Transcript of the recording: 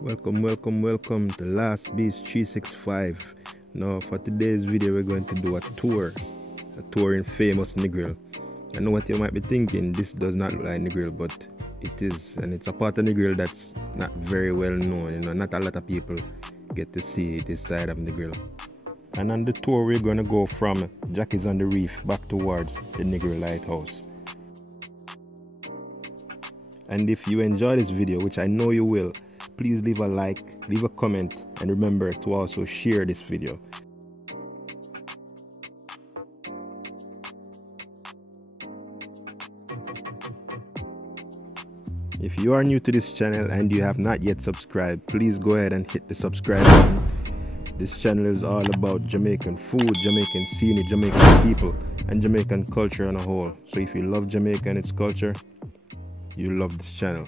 Welcome to Last Beast 365. Now, for today's video, we're going to do a tour in famous Negril. I know what you might be thinking, this does not look like Negril, but it is, and it's a part of Negril that's not very well known. Not a lot of people get to see this side of Negril. And on the tour, we're going to go from Jackie's on the Reef back towards the Negril Lighthouse. And if you enjoy this video, which I know you will, please leave a like, leave a comment, and remember to also share this video. If you are new to this channel and you have not yet subscribed, please go ahead and hit the subscribe button. This channel is all about Jamaican food, Jamaican scene, Jamaican people, and Jamaican culture on a whole. So if you love Jamaica and its culture, you love this channel.